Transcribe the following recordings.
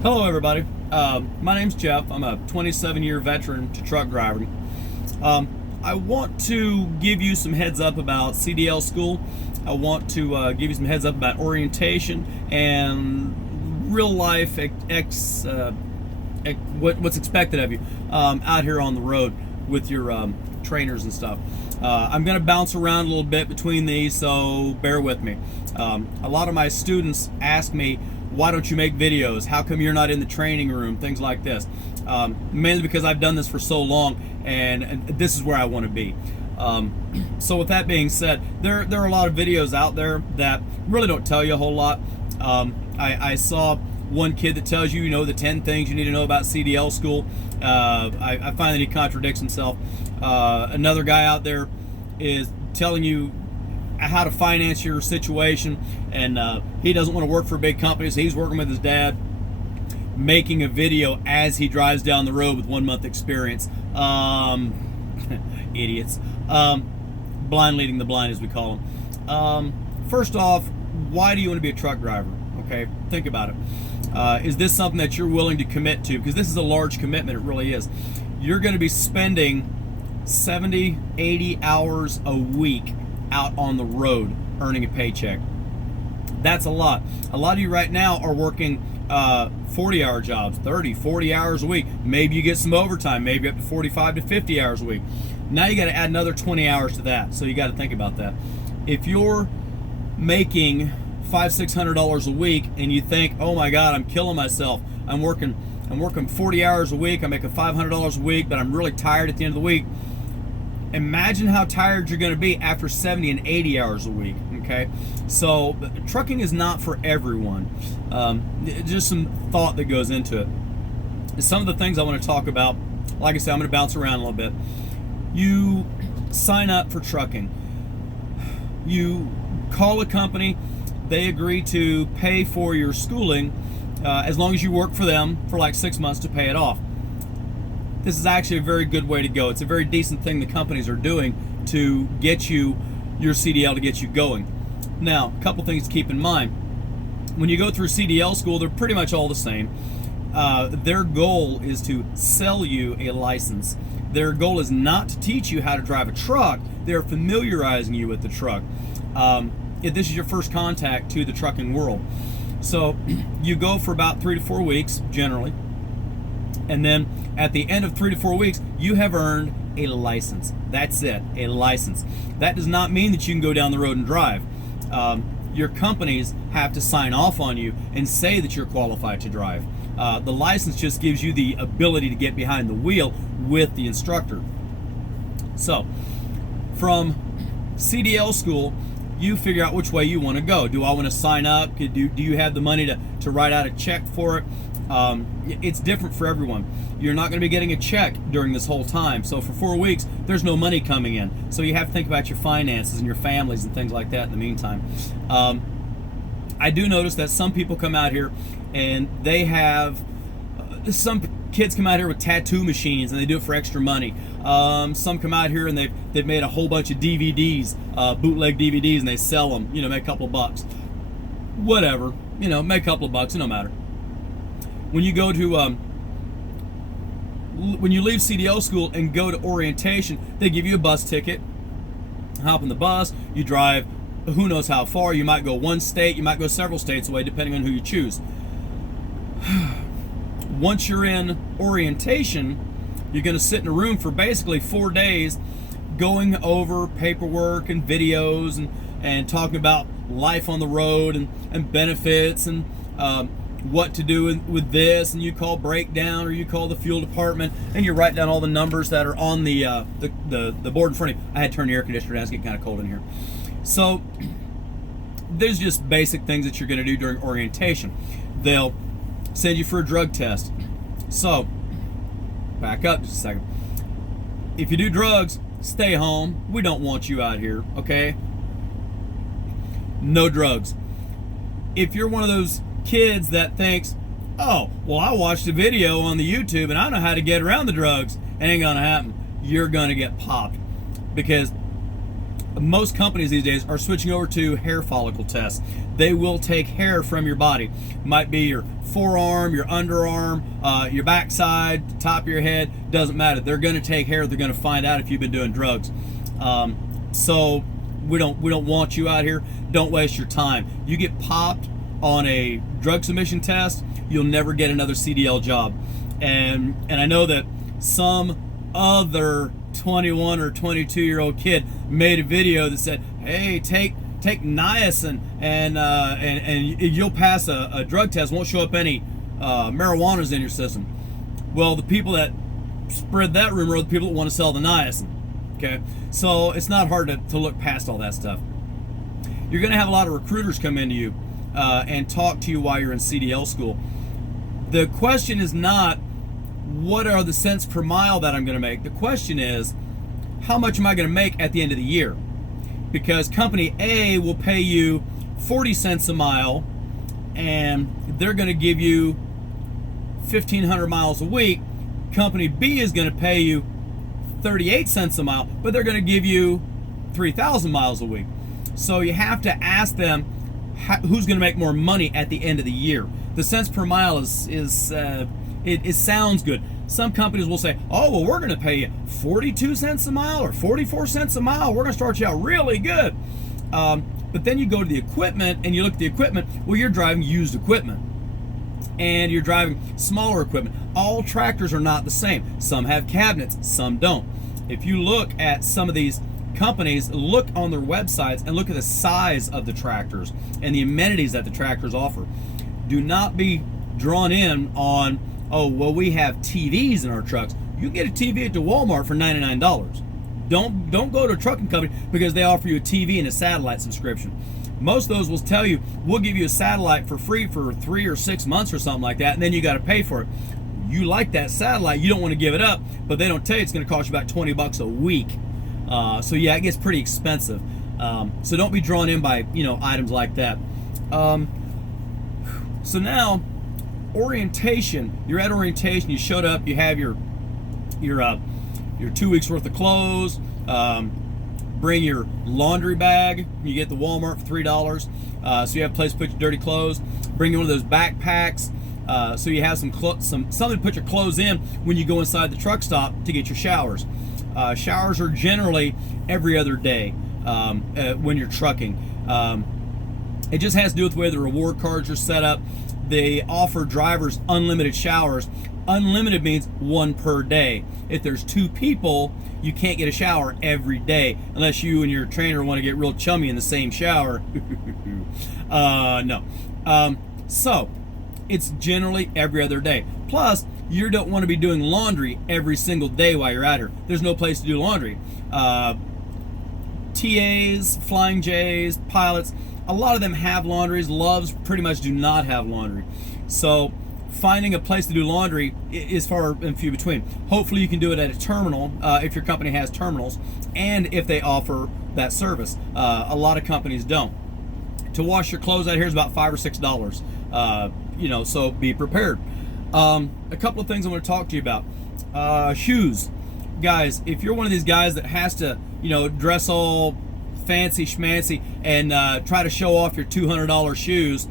Hello, everybody. My name's Jeff. I'm a 27-year veteran to truck driving. I want to give you some heads up about CDL school. I want to give you some heads up about orientation and real life what's expected of you out here on the road with your trainers and stuff. I'm going to bounce around a little bit between these, so bear with me. A lot of my students ask me, why don't you make videos? How come you're not in the training room? Things like this. Mainly because I've done this for so long, and this is where I want to be. So with that being said, there are a lot of videos out there that really don't tell you a whole lot. I saw one kid that tells you, the 10 things you need to know about CDL school. I find that he contradicts himself. Another guy out there is telling you how to finance your situation, and he doesn't want to work for a big company, so he's working with his dad, making a video as he drives down the road with 1 month experience. Idiots. Blind leading the blind, as we call them. First off, why do you want to be a truck driver? Okay, think about it. Is this something that you're willing to commit to? Because this is a large commitment, it really is. You're going to be spending 70, 80 hours a week out on the road earning a paycheck. That's a lot. A lot of you right now are working 40-hour jobs, 30, 40 hours a week. Maybe you get some overtime, maybe up to 45 to 50 hours a week. Now you got to add another 20 hours to that, so you got to think about that. If you're making $500-600 a week and you think, oh my God, I'm killing myself, I'm working 40 hours a week, I'm making $500 a week, but I'm really tired at the end of the week. Imagine how tired you're going to be after 70 and 80 hours a week, okay? So trucking is not for everyone. Just some thought that goes into it. Some of the things I want to talk about, like I said, I'm going to bounce around a little bit. You sign up for trucking. You call a company, they agree to pay for your schooling as long as you work for them for like 6 months to pay it off. This is actually a very good way to go. It's a very decent thing the companies are doing to get you your CDL, to get you going. Now, a couple things to keep in mind. When you go through CDL school, they're pretty much all the same. Their goal is to sell you a license. Their goal is not to teach you how to drive a truck. They're familiarizing you with the truck. If this is your first contact to the trucking world. So you go for about 3 to 4 weeks, generally. And then at the end of 3 to 4 weeks, you have earned a license. That's it, a license. That does not mean that you can go down the road and drive. Your companies have to sign off on you and say that you're qualified to drive. The license just gives you the ability to get behind the wheel with the instructor. So, from CDL school, you figure out which way you want to go. Do I want to sign up? Do you have the money to write out a check for it? It's different for everyone. You're not going to be getting a check during this whole time. So for 4 weeks, there's no money coming in. So you have to think about your finances and your families and things like that in the meantime. I do notice that some people come out here and they have, some kids come out here with tattoo machines and they do it for extra money. Some come out here and they've made a whole bunch of DVDs, bootleg DVDs, and they sell them, make a couple of bucks. Whatever, make a couple of bucks, no matter. When you go to, when you leave CDL school and go to orientation, they give you a bus ticket. Hop in the bus, you drive who knows how far. You might go one state, you might go several states away, depending on who you choose. Once you're in orientation, you're going to sit in a room for basically 4 days going over paperwork and videos and talking about life on the road and benefits and what to do with this, and you call breakdown or you call the fuel department and you write down all the numbers that are on the board in front of you. I had to turn the air conditioner down, it's getting kind of cold in here. So there's just basic things that you're going to do during orientation. They'll send you for a drug test. So back up just a second. If you do drugs, stay home. We don't want you out here, okay? No drugs. If you're one of those kids that thinks, oh, well, I watched a video on the YouTube and I know how to get around the drugs, it ain't gonna happen. You're gonna get popped, because most companies these days are switching over to hair follicle tests. They will take hair from your body. Might be your forearm, your underarm, your backside, top of your head, doesn't matter. They're going to take hair. They're going to find out if you've been doing drugs. So we don't want you out here. Don't waste your time. You get popped on a drug submission test, you'll never get another CDL job. And I know that some other 21 or 22-year-old kid made a video that said, "Hey, take niacin and you'll pass a drug test. Won't show up any marijuana's in your system." Well, the people that spread that rumor are the people that want to sell the niacin. Okay, so it's not hard to look past all that stuff. You're going to have a lot of recruiters come into you and talk to you while you're in CDL school. The question is not, what are the cents per mile that I'm going to make? The question is, how much am I going to make at the end of the year? Because company A will pay you 40 cents a mile, and they're going to give you 1,500 miles a week. Company B is going to pay you 38 cents a mile, but they're going to give you 3,000 miles a week. So you have to ask them who's going to make more money at the end of the year. The cents per mile it sounds good. Some companies will say, "Oh, well, we're going to pay you 42 cents a mile or 44 cents a mile. We're going to start you out really good." But then you go to the equipment and you look at the equipment. Well, you're driving used equipment and you're driving smaller equipment. All tractors are not the same. Some have cabinets, some don't. If you look at some of these companies, look on their websites and look at the size of the tractors and the amenities that the tractors offer. Do not be drawn in on, "Oh, well, we have TVs in our trucks." You get a TV at the Walmart for $99. Don't go to a trucking company because they offer you a TV and a satellite subscription. Most of those will tell you, "We'll give you a satellite for free for 3 or 6 months or something like that, and then you got to pay for it." You like that satellite, you don't want to give it up, but they don't tell you it's going to cost you about $20 a week. So yeah, it gets pretty expensive. So don't be drawn in by items like that. So now, orientation. You're at orientation. You showed up. You have your 2 weeks worth of clothes. Bring your laundry bag. You get the Walmart for $3. So you have a place to put your dirty clothes. Bring one of those backpacks. So you have something to put your clothes in when you go inside the truck stop to get your showers. Showers are generally every other day when you're trucking. It just has to do with the way the reward cards are set up. They offer drivers unlimited showers. Unlimited means one per day. If there's 2 people, you can't get a shower every day unless you and your trainer want to get real chummy in the same shower. No. So it's generally every other day. Plus, you don't want to be doing laundry every single day while you're out here. There's no place to do laundry. TAs, Flying J's, pilots, a lot of them have laundries. Loves pretty much do not have laundry. So finding a place to do laundry is far and few between. Hopefully you can do it at a terminal if your company has terminals and if they offer that service. A lot of companies don't. To wash your clothes out here is about $5 or $6. So be prepared. A couple of things I want to talk to you about. Shoes. Guys, if you're one of these guys that has to, dress all fancy schmancy and try to show off your $200 shoes,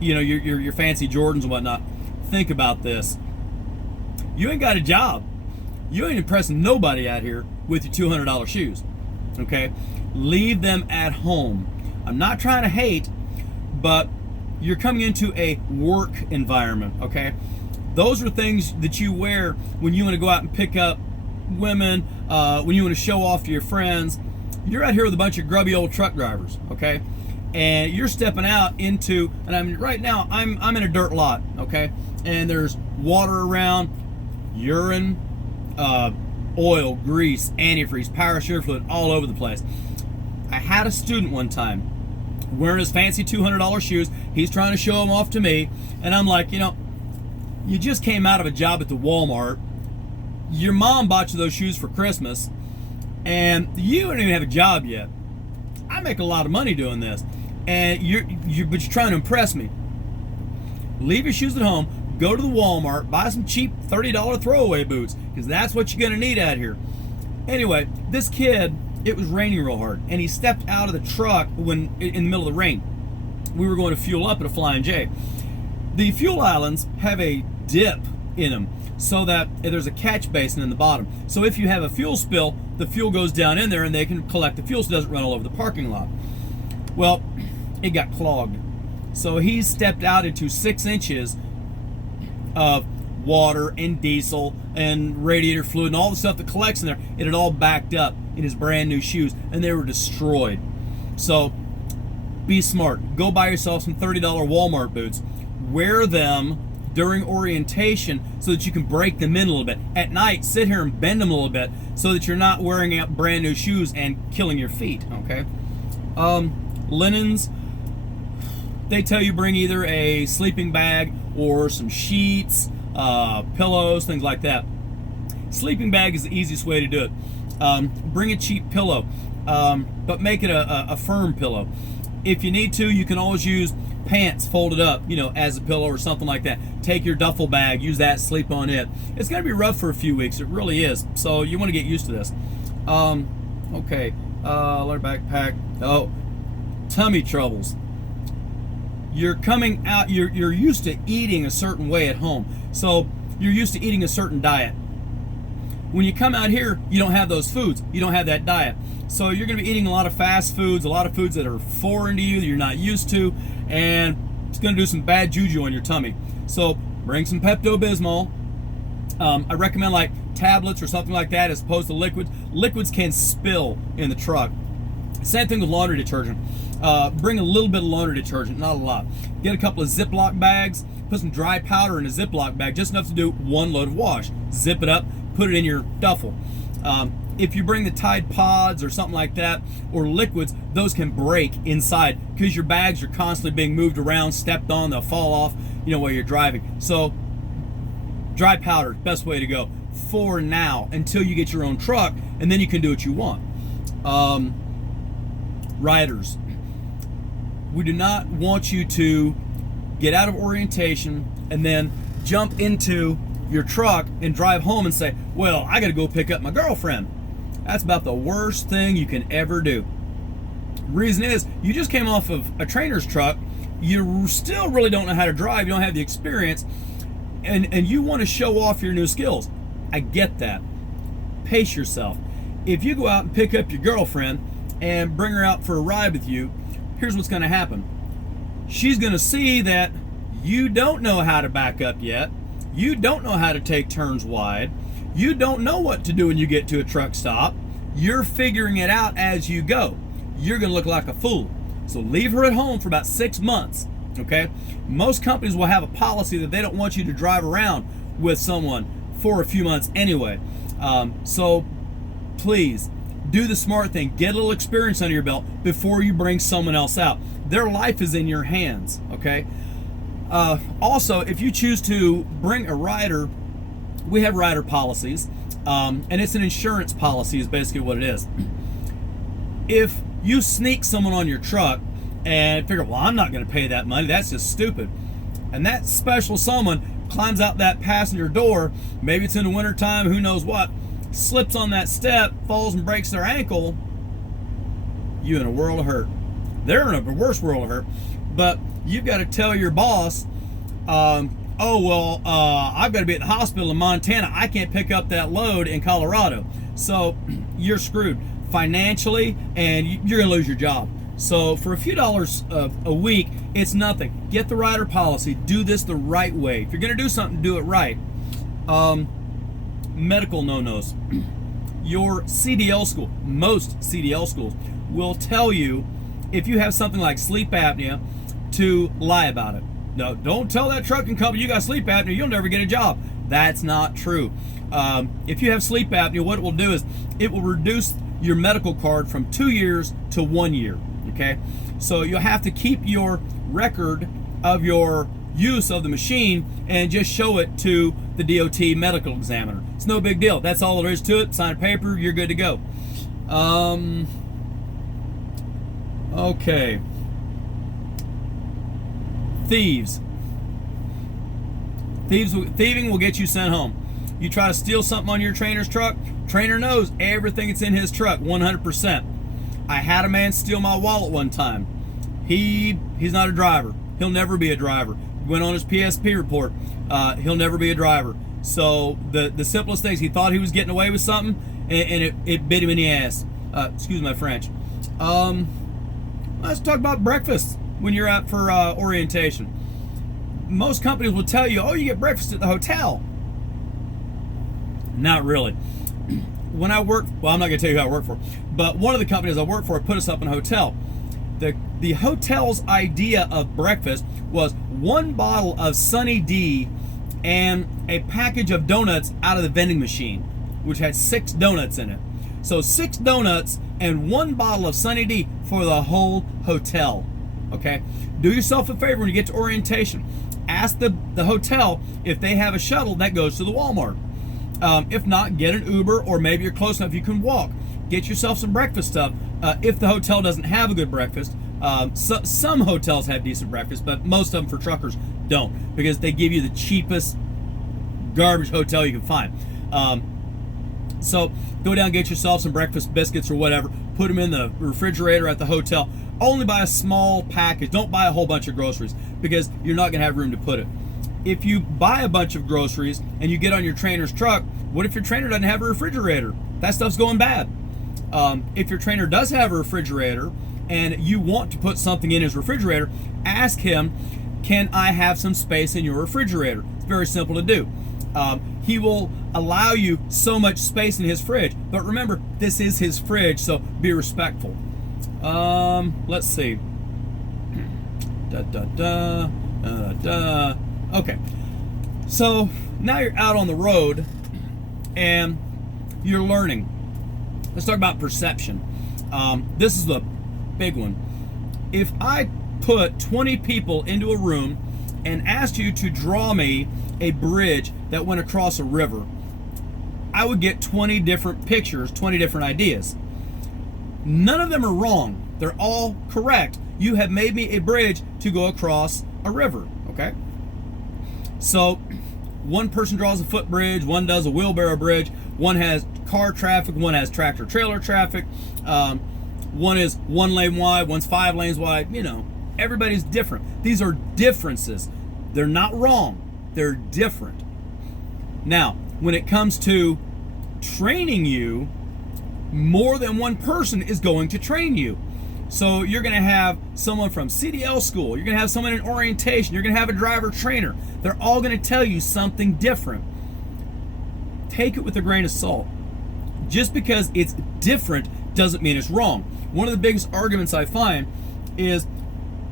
your fancy Jordans and whatnot, think about this. You ain't got a job. You ain't impressing nobody out here with your $200 shoes. Okay? Leave them at home. I'm not trying to hate, but you're coming into a work environment, okay? Those are things that you wear when you want to go out and pick up women, when you want to show off to your friends. You're out here with a bunch of grubby old truck drivers, okay? And you're stepping out into, and I mean, right now I'm in a dirt lot, okay? And there's water around, urine, oil, grease, antifreeze, parachute fluid all over the place. I had a student one time wearing his fancy $200 shoes. He's trying to show them off to me, and I'm like, you just came out of a job at the Walmart. Your mom bought you those shoes for Christmas, and you don't even have a job yet. I make a lot of money doing this, and but you're trying to impress me. Leave your shoes at home. Go to the Walmart, buy some cheap $30 throwaway boots, because that's what you're going to need out here. Anyway, this kid it was raining real hard, and he stepped out of the truck when in the middle of the rain. We were going to fuel up at a Flying J. The fuel islands have a dip in them so that there's a catch basin in the bottom. So if you have a fuel spill, the fuel goes down in there and they can collect the fuel so it doesn't run all over the parking lot. Well, it got clogged. So he stepped out into 6 inches of water and diesel and radiator fluid and all the stuff that collects in there. It had all backed up in his brand new shoes and they were destroyed. So be smart. Go buy yourself some $30 Walmart boots. Wear them during orientation so that you can break them in a little bit. At night, sit here and bend them a little bit so that you're not wearing out brand new shoes and killing your feet, okay? Linens, they tell you bring either a sleeping bag or some sheets, pillows, things like that. Sleeping bag is the easiest way to do it. Bring a cheap pillow, but make it a firm pillow. If you need to, you can always use pants folded up, as a pillow or something like that. Take your duffel bag, use that, sleep on it. It's going to be rough for a few weeks. It really is. So you want to get used to this. Okay. Leather backpack. Oh, tummy troubles. You're coming out, you're used to eating a certain way at home. So you're used to eating a certain diet. When you come out here, you don't have those foods. You don't have that diet. So you're going to be eating a lot of fast foods, a lot of foods that are foreign to you, that you're not used to, and it's going to do some bad juju on your tummy. So bring some Pepto-Bismol. I recommend like tablets or something like that as opposed to liquids. Liquids can spill in the truck. Same thing with laundry detergent. Bring a little bit of laundry detergent, not a lot. Get a couple of Ziploc bags, put some dry powder in a Ziploc bag, just enough to do 1 load of wash. Zip it up, put it in your duffel. If you bring the Tide Pods or something like that, or liquids, those can break inside because your bags are constantly being moved around, stepped on, they'll fall off, while you're driving. So dry powder, best way to go for now until you get your own truck, and then you can do what you want. Riders, we do not want you to get out of orientation and then jump into your truck and drive home and say, well, I gotta go pick up my girlfriend. That's about the worst thing you can ever do. Reason is, you just came off of a trainer's truck, you still really don't know how to drive, you don't have the experience, and you want to show off your new skills. I get that. Pace yourself. If you go out and pick up your girlfriend and bring her out for a ride with you, here's what's going to happen. She's going to see that you don't know how to back up yet. You don't know how to take turns wide. You don't know what to do when you get to a truck stop. You're figuring it out as you go. You're going to look like a fool. So leave her at home for about 6 months, okay? Most companies will have a policy that they don't want you to drive around with someone for a few months anyway. So please, do the smart thing. Get a little experience under your belt before you bring someone else out. Their life is in your hands, okay? Also, if you choose to bring a rider, we have rider policies, and it's an insurance policy is basically what it is. If you sneak someone on your truck and figure, well, I'm not going to pay that money, that's just stupid, and that special someone climbs out that passenger door, maybe it's in the wintertime, who knows what, slips on that step, falls and breaks their ankle, you're in a world of hurt. They're in a worse world of hurt. But you've got to tell your boss, I've got to be at the hospital in Montana. I can't pick up that load in Colorado. So you're screwed financially, and you're going to lose your job. So for a few dollars a week, it's nothing. Get the rider policy. Do this the right way. If you're going to do something, do it right. Medical no-nos. Your CDL school, most CDL schools, will tell you if you have something like sleep apnea to lie about it. No, don't tell that trucking company you got sleep apnea, you'll never get a job. That's not true. If you have sleep apnea, what it will do is it will reduce your medical card from 2 years to 1 year, okay? So you'll have to keep your record of your use of the machine and just show it to the DOT medical examiner. It's no big deal. That's all there is to it. Sign a paper, you're good to go. Okay. Thieves. Thieving will get you sent home. You try to steal something on your trainer's truck, trainer knows everything that's in his truck 100%. I had a man steal my wallet one time. He's not a driver. He'll never be a driver. Went on his PSP report. He'll never be a driver. So the simplest things, he thought he was getting away with something, and it bit him in the ass. Excuse my French. Let's talk about breakfast when you're out for orientation. Most companies will tell you, oh, you get breakfast at the hotel. Not really. When I worked, well, I'm not going to tell you who I work for, but one of the companies I worked for put us up in a hotel. The hotel's idea of breakfast was one bottle of Sunny D and a package of donuts out of the vending machine, which had 6 donuts in it. So 6 donuts and 1 bottle of Sunny D for the whole hotel. Okay? Do yourself a favor when you get to orientation. Ask the hotel if they have a shuttle that goes to the Walmart. If not, get an Uber, or maybe you're close enough you can walk. Get yourself some breakfast stuff. If the hotel doesn't have a good breakfast, some hotels have decent breakfast, but most of them for truckers don't, because they give you the cheapest garbage hotel you can find. So go down, get yourself some breakfast biscuits or whatever, put them in the refrigerator at the hotel. Only buy a small package. Don't buy a whole bunch of groceries, because you're not going to have room to put it. If you buy a bunch of groceries and you get on your trainer's truck, what if your trainer doesn't have a refrigerator? That stuff's going bad. If your trainer does have a refrigerator and you want to put something in his refrigerator, ask him, can I have some space in your refrigerator? It's very simple to do. He will allow you so much space in his fridge, but remember, this is his fridge, so be respectful. Let's see. Okay, so now you're out on the road and you're learning. Let's talk about perception. This is the big one. If I put 20 people into a room and asked you to draw me a bridge that went across a river, I would get 20 different pictures, 20 different ideas. None of them are wrong. They're all correct. You have made me a bridge to go across a river, okay? So one person draws a footbridge, one does a wheelbarrow bridge, one has car traffic, one has tractor trailer traffic, one is 1 lane wide, one's 5 lanes wide. You know, everybody's different. These are differences. They're not wrong. They're different. Now, when it comes to training you, more than one person is going to train you. So you're going to have someone from CDL school, you're going to have someone in orientation, you're going to have a driver trainer. They're all going to tell you something different. Take it with a grain of salt. Just because it's different doesn't mean it's wrong. One of the biggest arguments I find is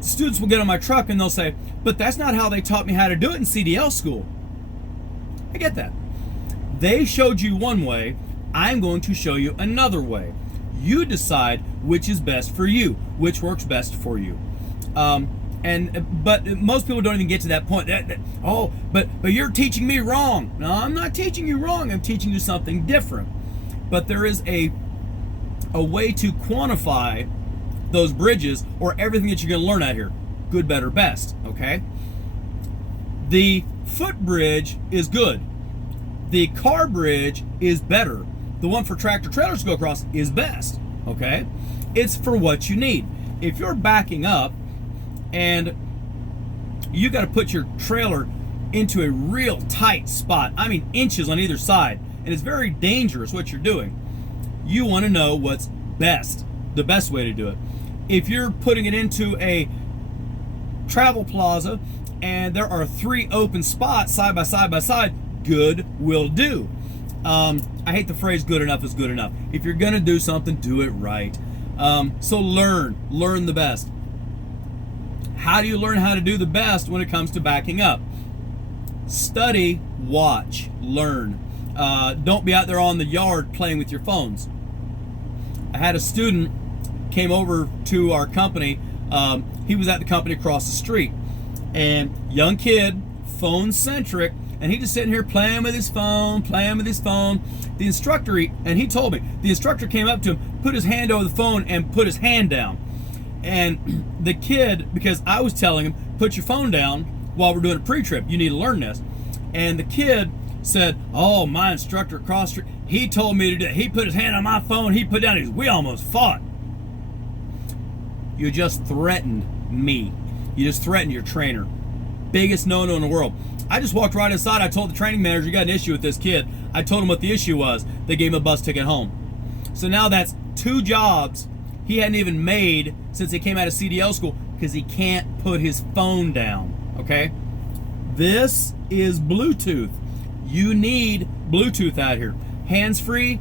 students will get on my truck and they'll say, but that's not how they taught me how to do it in CDL school. I get that. They showed you one way, I'm going to show you another way. You decide which is best for you, which works best for you. But most people don't even get to that point. But you're teaching me wrong. No, I'm not teaching you wrong. I'm teaching you something different. But there is a way to quantify those bridges, or everything that you're going to learn out here. Good, better, best. Okay. The footbridge is good. The car bridge is better. The one for tractor trailers to go across is best, okay? It's for what you need. If you're backing up and you got to put your trailer into a real tight spot, I mean inches on either side, and it's very dangerous what you're doing, you want to know what's best, the best way to do it. If you're putting it into a travel plaza and there are 3 open spots side by side by side, good will do. I hate the phrase good enough is good enough. If you're gonna do something, do it right. So learn the best. How do you learn how to do the best when it comes to backing up? Study, watch, learn. Don't be out there on the yard playing with your phones. I had a student came over to our company. He was at the company across the street, and young kid, phone centric, and he just sitting here playing with his phone. The instructor, he told me, the instructor came up to him, put his hand over the phone and put his hand down. And the kid, because I was telling him, put your phone down while we're doing a pre-trip, you need to learn this. And the kid said, "Oh, my instructor across the street, he told me to do it. He put his hand on my phone. He put down his. We almost fought." You just threatened me. You just threatened your trainer. Biggest no-no in the world. I just walked right inside. I told the training manager, "You got an issue with this kid." I told him what the issue was. They gave him a bus ticket home. So now that's 2 jobs he hadn't even made since he came out of CDL school because he can't put his phone down, okay? This is Bluetooth. You need Bluetooth out here. Hands-free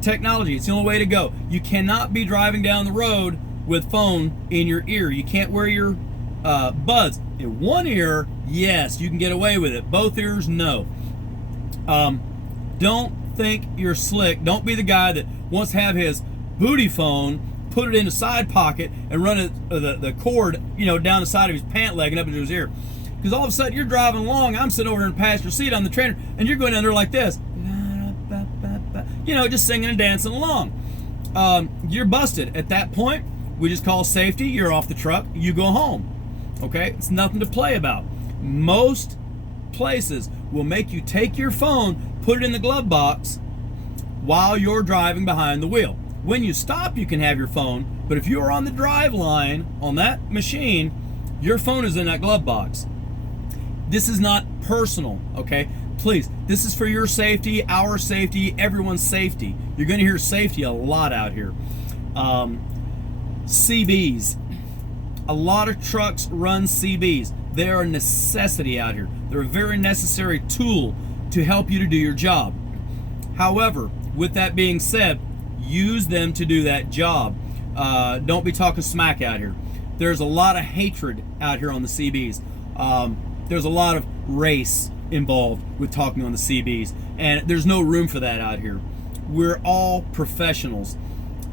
technology. It's the only way to go. You cannot be driving down the road with phone in your ear. You can't wear your buds. In one ear, yes, you can get away with it. Both ears, no. Don't think you're slick. Don't be the guy that wants to have his booty phone, put it in a side pocket, and run it, the cord, down the side of his pant leg and up into his ear. Because all of a sudden you're driving along, I'm sitting over in the passenger seat, I'm the trainer, and you're going down there like this. Just singing and dancing along. You're busted. At that point, we just call safety, you're off the truck, you go home. Okay? It's nothing to play about. Most places will make you take your phone, put it in the glove box while you're driving behind the wheel. When you stop, you can have your phone, but if you are on the drive line on that machine, your phone is in that glove box. This is not personal, okay? Please, this is for your safety, our safety, everyone's safety. You're going to hear safety a lot out here. CBs. A lot of trucks run CBs. They are a necessity out here. They're a very necessary tool to help you to do your job. However, with that being said, use them to do that job. Don't be talking smack out here. There's a lot of hatred out here on the CBs. There's a lot of race involved with talking on the CBs, and there's no room for that out here. We're all professionals.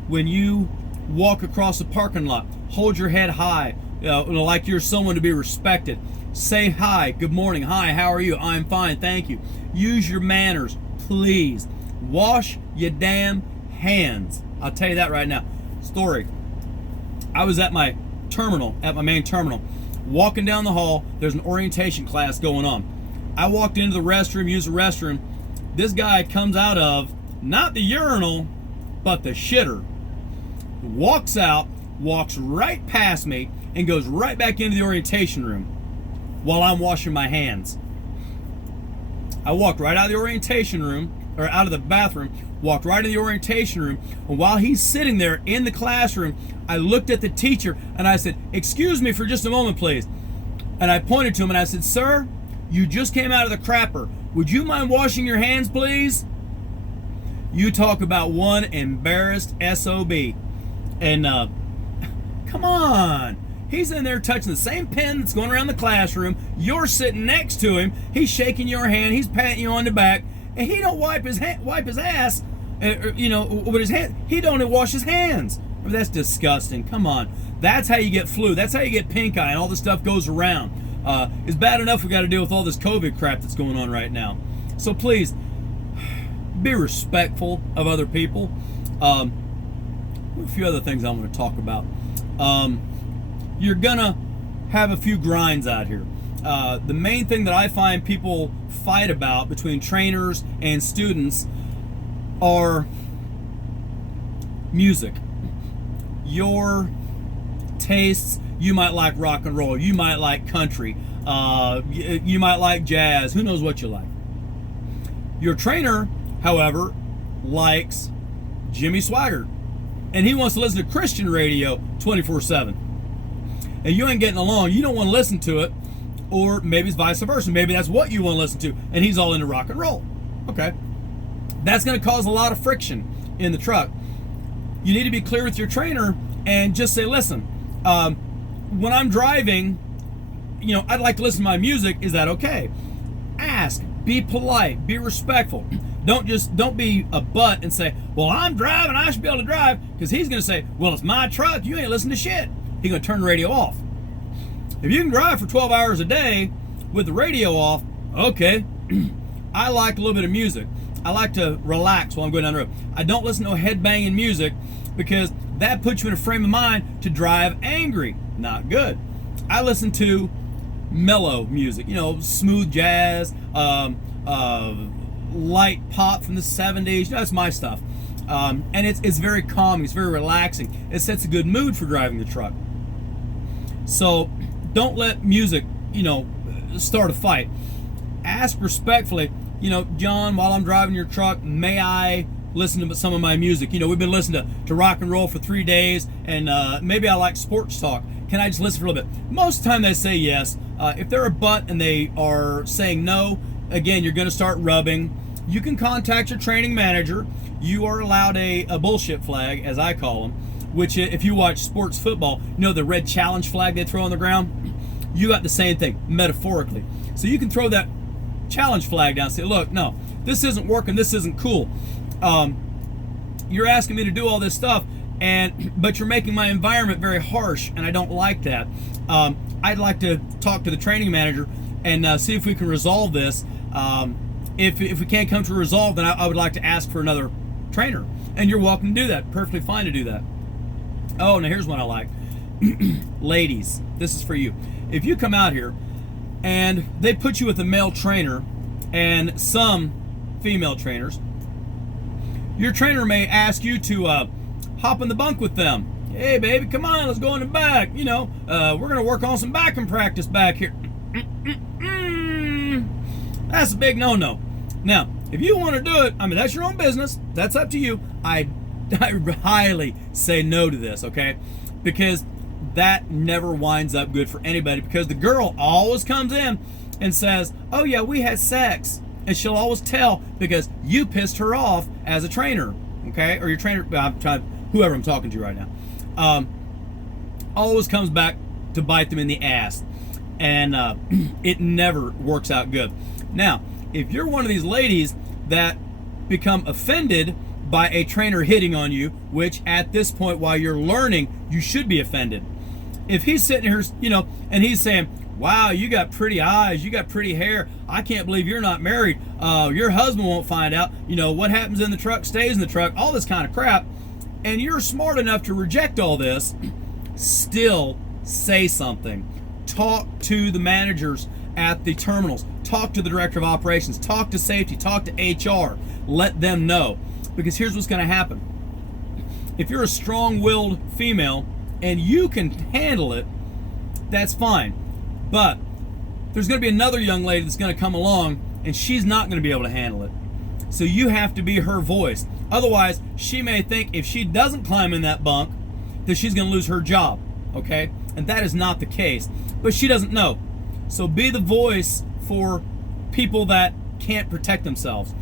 When you walk across the parking lot, hold your head high, like you're someone to be respected. Say hi, good morning, hi, how are you? I'm fine, thank you. Use your manners, please. Wash your damn hands. I'll tell you that right now. Story. I was at my terminal, at my main terminal, walking down the hall. There's an orientation class going on. I walked into the restroom, used the restroom. This guy comes out of, not the urinal, but the shitter. Walks out, walks right past me, and goes right back into the orientation room while I'm washing my hands. I walked right out of the orientation room, or out of the bathroom, walked right into the orientation room, and while he's sitting there in the classroom, I looked at the teacher and I said, "Excuse me for just a moment, please." And I pointed to him and I said, "Sir, you just came out of the crapper. Would you mind washing your hands, please?" You talk about one embarrassed SOB. And come on. He's in there touching the same pen that's going around the classroom. You're sitting next to him. He's shaking your hand. He's patting you on the back. And he don't wipe his ass, with his hand. He don't even wash his hands. I mean, that's disgusting. Come on. That's how you get flu. That's how you get pink eye and all this stuff goes around. It's bad enough we got to deal with all this COVID crap that's going on right now. So please, be respectful of other people. A few other things I want to talk about. You're gonna have a few grinds out here. The main thing that I find people fight about between trainers and students are music. Your tastes, you might like rock and roll, you might like country, you might like jazz, who knows what you like. Your trainer, however, likes Jimmy Swaggart, and he wants to listen to Christian radio 24/7. And you ain't getting along, you don't want to listen to it, or maybe it's vice versa. Maybe that's what you want to listen to, and he's all into rock and roll. Okay. That's going to cause a lot of friction in the truck. You need to be clear with your trainer and just say, "Listen, when I'm driving, I'd like to listen to my music. Is that okay?" Ask, be polite, be respectful. Don't be a butt and say, "Well, I'm driving, I should be able to drive," because he's going to say, "Well, it's my truck, you ain't listening to shit." He's going to turn the radio off. If you can drive for 12 hours a day with the radio off, okay. I like a little bit of music. I like to relax while I'm going down the road. I don't listen to headbanging music because that puts you in a frame of mind to drive angry. Not good. I listen to mellow music, smooth jazz, light pop from the 70s. That's my stuff. And it's very calming. It's very relaxing. It sets a good mood for driving the truck. So don't let music, start a fight. Ask respectfully, John, while I'm driving your truck, may I listen to some of my music? We've been listening to rock and roll for 3 days, and maybe I like sports talk. Can I just listen for a little bit? Most of the time they say yes. If they're a butt and they are saying no, again, you're going to start rubbing. You can contact your training manager. You are allowed a bullshit flag, as I call them, which if you watch sports football, the red challenge flag they throw on the ground? You got the same thing, metaphorically. So you can throw that challenge flag down and say, look, no, this isn't working, this isn't cool. You're asking me to do all this stuff, but you're making my environment very harsh, and I don't like that. I'd like to talk to the training manager and see if we can resolve this. If we can't come to a resolve, then I would like to ask for another trainer. And you're welcome to do that. Perfectly fine to do that. Oh, now here's what I like. Ladies, this is for you. If you come out here and they put you with a male trainer and some female trainers, your trainer may ask you to hop in the bunk with them. Hey, baby, come on, let's go in the back. We're going to work on some backing practice back here. That's a big no-no. Now, if you want to do it, that's your own business. That's up to you. I highly say no to this, okay? Because that never winds up good for anybody, because the girl always comes in and says, oh yeah, we had sex. And she'll always tell because you pissed her off as a trainer, okay? Or your trainer, whoever I'm talking to right now. Always comes back to bite them in the ass. And it never works out good. Now, if you're one of these ladies that become offended by a trainer hitting on you, which at this point while you're learning, you should be offended. If he's sitting here, and he's saying, wow, you got pretty eyes, you got pretty hair, I can't believe you're not married, your husband won't find out, what happens in the truck stays in the truck, all this kind of crap, and you're smart enough to reject all this, still say something. Talk to the managers at the terminals, talk to the director of operations, talk to safety, talk to HR, let them know. Because here's what's going to happen. If you're a strong-willed female and you can handle it, that's fine. But there's going to be another young lady that's going to come along and she's not going to be able to handle it. So you have to be her voice. Otherwise, she may think if she doesn't climb in that bunk that she's going to lose her job, okay? And that is not the case. But she doesn't know. So be the voice for people that can't protect themselves.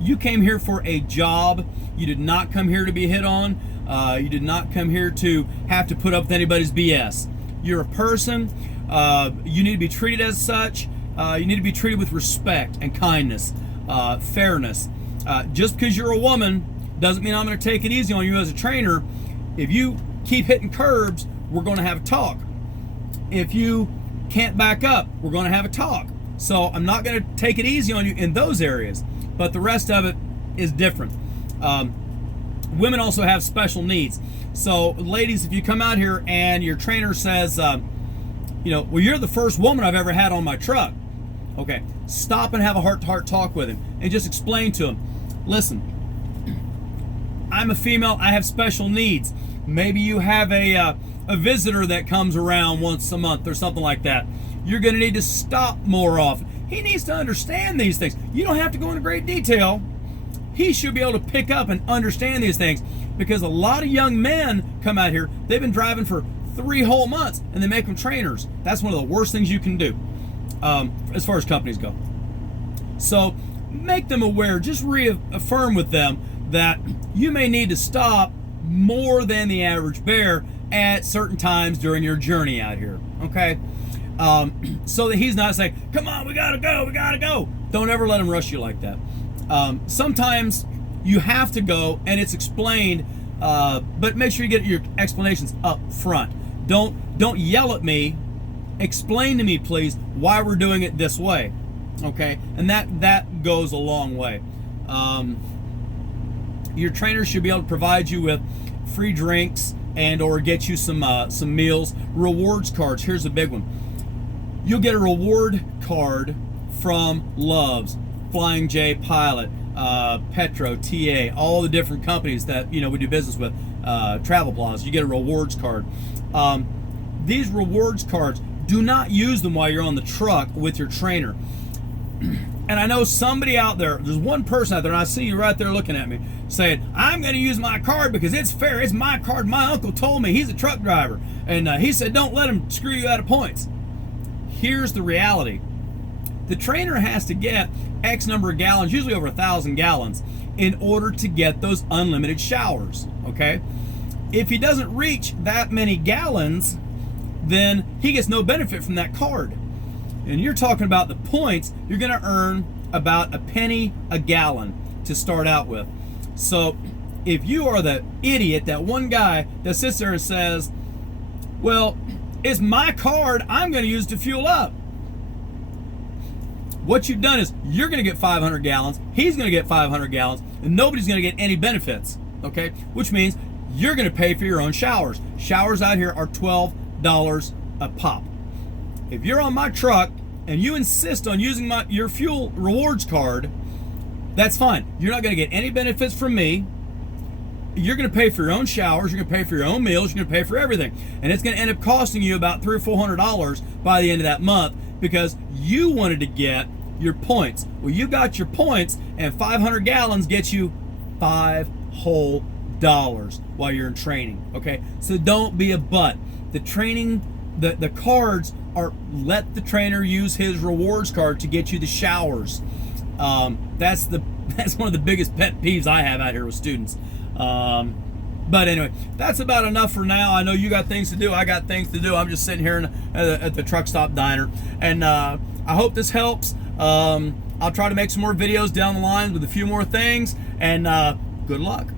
You came here for a job. You did not come here to be hit on. You did not come here to have to put up with anybody's BS. You're a person. You need to be treated as such. You need to be treated with respect and kindness, fairness. Just because you're a woman doesn't mean I'm going to take it easy on you as a trainer. If you keep hitting curbs, we're going to have a talk. If you can't back up, we're going to have a talk. So I'm not going to take it easy on you in those areas. But the rest of it is different. Women also have special needs. So, ladies, if you come out here and your trainer says, well, you're the first woman I've ever had on my truck. Okay, stop and have a heart-to-heart talk with him and just explain to him, listen, I'm a female, I have special needs. Maybe you have a visitor that comes around once a month or something like that. You're going to need to stop more often. He needs to understand these things. You don't have to go into great detail. He should be able to pick up and understand these things, because a lot of young men come out here, they've been driving for 3 whole months and they make them trainers. That's one of the worst things you can do as far as companies go. So make them aware, just reaffirm with them that you may need to stop more than the average bear at certain times during your journey out here, okay? So that he's not saying, come on, we gotta go. Don't ever let him rush you like that. Sometimes you have to go and it's explained, but make sure you get your explanations up front. Don't yell at me. Explain to me, please, why we're doing it this way, okay? And that goes a long way. Your trainer should be able to provide you with free drinks and or get you some meals. Rewards cards, here's a big one. You'll get a reward card from Love's. Flying J Pilot, Petro, TA, all the different companies that we do business with, Travel Plaza. You get a rewards card. These rewards cards, do not use them while you're on the truck with your trainer. And I know somebody out there's one person out there, and I see you right there looking at me, saying, I'm going to use my card because it's fair. It's my card. My uncle told me, he's a truck driver. And he said, don't let him screw you out of points. Here's the reality. The trainer has to get X number of gallons, usually over 1,000 gallons, in order to get those unlimited showers, okay? If he doesn't reach that many gallons, then he gets no benefit from that card. And you're talking about the points, you're going to earn about a penny a gallon to start out with. So if you are the idiot, that one guy that sits there and says, well, it's my card, I'm going to use to fuel up. What you've done is you're going to get 500 gallons, he's going to get 500 gallons, and nobody's going to get any benefits, okay? Which means you're going to pay for your own showers. Showers out here are $12 a pop. If you're on my truck and you insist on using your fuel rewards card, that's fine. You're not going to get any benefits from me. You're going to pay for your own showers. You're going to pay for your own meals. You're going to pay for everything. And it's going to end up costing you about $300 or $400 by the end of that month because you wanted to get your points. Well, you got your points, and 500 gallons gets you $5 whole while you're in training, okay? So don't be a butt. The training, the cards are, let the trainer use his rewards card to get you the showers. That's one of the biggest pet peeves I have out here with students. But anyway, that's about enough for now. I know you got things to do. I got things to do. I'm just sitting here at the truck stop diner, and I hope this helps. I'll try to make some more videos down the line with a few more things, and good luck.